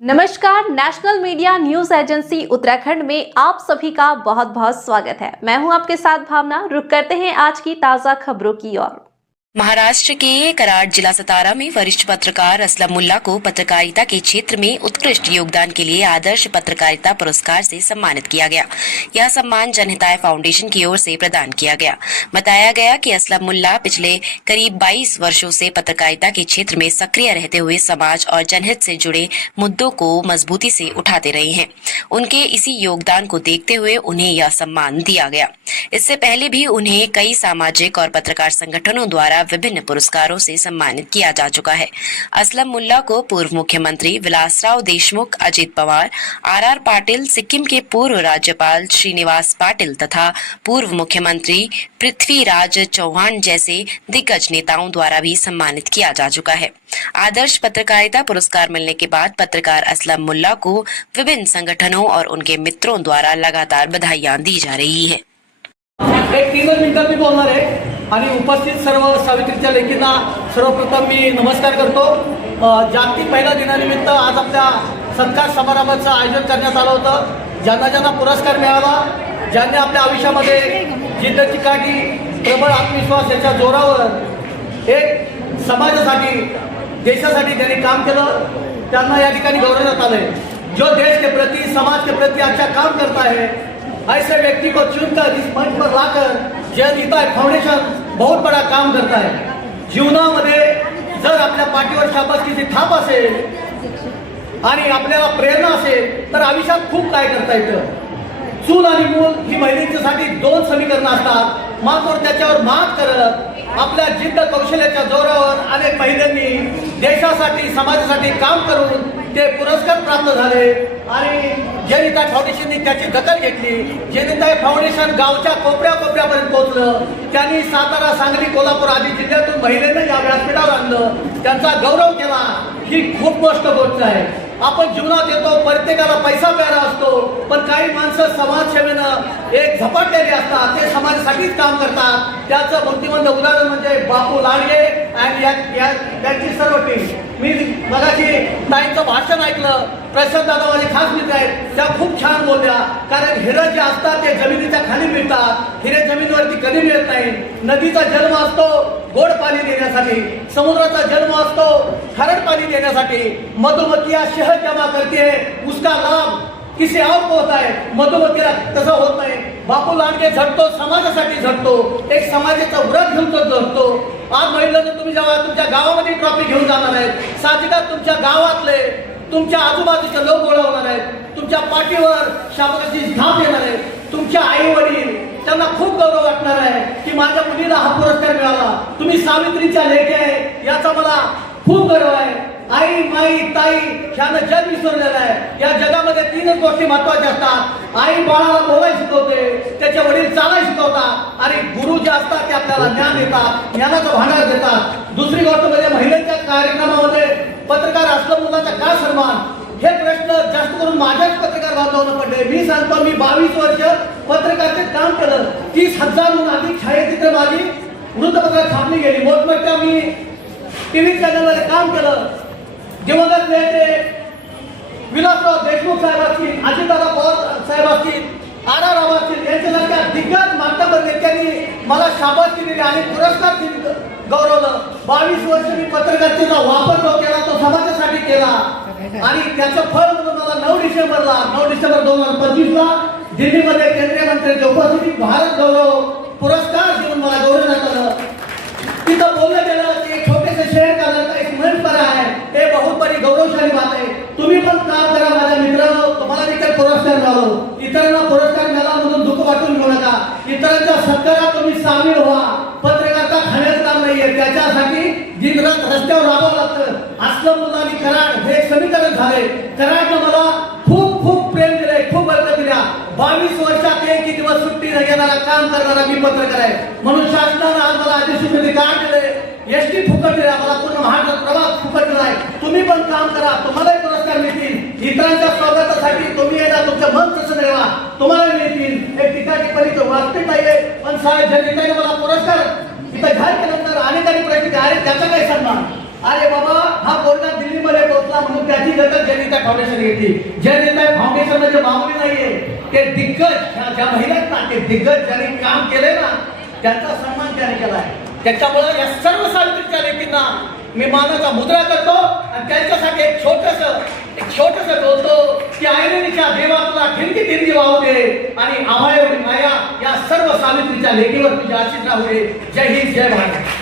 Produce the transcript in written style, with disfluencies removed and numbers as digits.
नमस्कार, national media news agency Uttarakhand में आप सभी का बहुत बहुत स्वागत है। मैं हूं आपके साथ भावना। रुक करते हैं आज की ताजा खबरों की ओर। महाराष्ट्र के कराड जिला सतारा में वरिष्ठ पत्रकार असलम मुल्ला को पत्रकारिता के क्षेत्र में उत्कृष्ट योगदान के लिए आदर्श पत्रकारिता पुरस्कार से सम्मानित किया गया। यह सम्मान जनहिताय फाउंडेशन की ओर से प्रदान किया गया। बताया गया कि असलम मुल्ला पिछले करीब 22 वर्षों से पत्रकारिता के क्षेत्र में सक्रिय रहते हुए समाज और जनहित से जुड़े मुद्दों को मजबूती से उठाते रहे हैं। उनके इसी योगदान को देखते हुए उन्हें यह सम्मान दिया गया। इससे पहले भी उन्हें कई सामाजिक और पत्रकार संगठनों द्वारा विभिन्न पुरस्कारों से सम्मानित किया जा चुका है। असलम मुल्ला को पूर्व मुख्यमंत्री विलासराव देशमुख, अजित पवार, आर पाटिल, सिक्किम के पूर्व राज्यपाल श्रीनिवास पाटिल तथा पूर्व मुख्यमंत्री पृथ्वीराज चौहान जैसे दिग्गज नेताओं द्वारा भी सम्मानित किया जा चुका है। आदर्श पत्रकारिता पुरस्कार मिलने के बाद पत्रकार असलम मुल्ला को विभिन्न संगठनों और उनके मित्रों द्वारा लगातार बधाइयां दी जा रही है। एक 3 मिनिटात मी बोलणार आहे आणि उपस्थित सर्व सावित्रीच्या लेखींना सर्वप्रथम मी नमस्कार करतो। जागतिक महिला दिनानिमित्त आज आपल्या सत्कार समारंभाचं आयोजन करण्यात आलं होतं। ज्यांना ज्यांना पुरस्कार मिळाला, ज्यांनी आपल्या आयुष्यामध्ये जिद्द चिकाटी, प्रबळ आत्मविश्वास याच्या जोरावर एक समाजासाठी, देशासाठी त्यांनी काम केलं, त्यांना या ठिकाणी गौरवण्यात आलंय। जो देश के प्रति, समाज के प्रति अच्छा काम करता है, ऐसे व्यक्ति को चुनकर इस मंच पर लाकर जनहिताय फाउंडेशन बहुत बड़ा काम करता है। जीवनामध्ये जर आपल्या पाठीवर शाबासकीची थाप असेल आणि आपल्याला प्रेरणा असेल तर आयुष्यात खूप काय करता येतं। चूल आणि मूल ही महिलांसाठी 2 समीकरणं असतात। मात्र त्याच्यावर मात करत आपल्या जिद्द कौशल्याच्या जोरावर अनेक महिलांनी देशासाठी, समाजासाठी काम करून ते पुरस्कार प्राप्त झाले आणि जनहिताय फाउंडेशनने त्याची दखल घेतली। जनहिताय फाउंडेशन गावच्या कोपऱ्यापर्यंत पोहोचलं। त्यांनी सातारा, सांगली, कोल्हापूर आदी जिल्ह्यातून महिलांना या व्यासपीठावर आणलं, त्यांचा गौरव केला। ही खूप मोठी गोष्ट आहे। आपण जीवनात येतो, प्रत्येकाला पैसा प्यारा असतो, पण काही माणसं समाजसेवेनं एक झपाटलेली असतात, ते समाजासाठीच काम करतात। त्याचं मूर्तिमंत उदाहरण म्हणजे बापू लांडगे आणि त्यांची सर्व टीम। मी मगाशी ताईंचं भाषण ऐकलं। प्रशांत दादा माझे खास मित्र आहेत, त्या खूप छान बोलल्या। कारण हिरे जे असतात ते जमिनीच्या खाली मिळतात, हिरे जमिनीवरती कधी मिळत नाही। नदीचा जन्म असतो गोड पाणी देण्यासाठी, समुद्राचा जन्म असतो खारट पाणी देण्यासाठी। मधुमक्खियां शहद जमा करती है, उसका लाभ किसी और को होता है, मधुमक्खीला तसं होत नाही। बापू लांडगे झटतो, समाजासाठी झटतो, एक समाजाचा व्रत घेऊन तो झटतो। आज महिलांना तुम्ही जेव्हा तुमच्या गावामध्ये ट्रॉफी घेऊन जाणार आहेत, साहजिकच तुमच्या गावातले, तुमच्या आजूबाजूचे लोक गोळवणार आहेत, तुमच्या पाठीवर शाबासकीची थाप येणार आहे। तुमच्या आई वडील, त्यांना खूप गौरव वाटणार आहे की माझ्या मुलीला हा पुरस्कार मिळाला। तुम्ही सावित्रीच्या लेकी आहे याचा मला खूप गर्व आहे। आई, माई, ताई ह्यानं जग विसरलेलं आहे। या जगामध्ये 3च गोष्टी महत्त्वाच्या असतात। आई बाळाला बोलायला शिकवते, त्याचे वडील चालायला शिकवतात आणि गुरु जे असतात ते आपल्याला ज्ञान देतात, ज्ञानाचं भांडार देतात। दुसरी गोष्ट म्हणजे महिलांच्या कार्यक्रमामध्ये पत्रकार असलम मुल्लाचा का सन्मान, हे प्रश्न जास्त करून माझ्याच पत्रकार बांधवांना पडले। मी सांगतो, मी 22 वर्ष पत्रकारितेत काम केलं। 30,000हून अधिक छायाचित्र माझी वृत्तपत्रात छापली गेली। मोठमोठ्या मी टीव्ही चॅनलमध्ये काम केलं। दिवंगत नेते विलासराव देशमुख साहेब असतील, अजितदादा पवार साहेब असतील, आर असतील, यांच्यासारख्या दिग्गज मान्यवर नेत्यांनी मला शाबासकी दिली आणि पुरस्कार गौरवलं। 22 वर्ष मी पत्रकारितेचा वापर जो केला तो समाजासाठी केला आणि त्याचं फळ म्हणून मला 9 डिसेंबर 2025ला दिल्लीमध्ये केंद्रीय मंत्र्यांच्या उपस्थितीत भारत गौरव पुरस्कार देऊन मला गौरवण्यात आलं। तिथं बोललं गेलं की एक छोटेसे शेअर करण्याचा एक मंच पर आहे, हे बहुत बड़ी गौरवशाली बात आहे। तुम्ही पण काम करा माझ्या मित्रांनो, तुम्हाला देखील पुरस्कार मिळालो। इतरांना पुरस्कार मिळाला म्हणून दुःख वाटून घेऊ नका, इतरांच्या सत्कारात तुम्ही सामील व्हा। पत्रकारिता खाण्याचं काम नाहीये, त्याच्यासाठी दिनरात रस्त्यावर राहावं लागतं। असलम मुल्ला आणि कराड हे समीकरण झाले। कराडनं मला खूप खूप प्रेम दिले, खूप बरकत दिल्या। 22 वर्षात एक दिवस सुट्टी न घेणारा काम करणारा मी पत्रकार आहे, म्हणून शासनानं आज मला अधिसूचनेचे कार्ड दिले, एसटी फुकट दिला, मला पूर्ण महाराष्ट्र प्रवास फुकट दिलाय। तुम्ही पण काम करा, तुम्हालाही पुरस्कार मिळतील। इतरांच्या स्वागतासाठी तुम्ही येणार, तुमचं मन तसं ठेवा, तुम्हाला मिळतील। एक ठिकाणी परिचय वाचते नाहीये, पण साहेब जनहिताने मला पुरस्कार इथं जाहीर केल्यानंतर अनेकांनी प्रश्न, अरे त्याचा काय सन्मान, अरे बाबा हा पोरगा दिल्लीमध्ये पोहोचला म्हणून त्याची दखल जयनेता फाउंडेशन घेतली. जयनेता फाउंडेशन म्हणजे मामूली नाहीये, ते दिग्गज ज्या महिला आहेत ना, ते दिग्गज ज्यांनी काम केले ना, त्यांचा सन्मान त्याने केलाय. त्याच्यामुळे या सर्व सावित्रीच्या लेकींना मी मानाचा मुद्रा करतो आणि त्यांच्यासाठी एक छोटस बोलतो की ऐरणीच्या देवा तुला ठिणकी ठिणकी वाहू दे आणि आम्हा एवढी माया या सर्व सावित्रीच्या लेकीवर तुझे आशीष राहू दे. जय हिंद, जय भारत.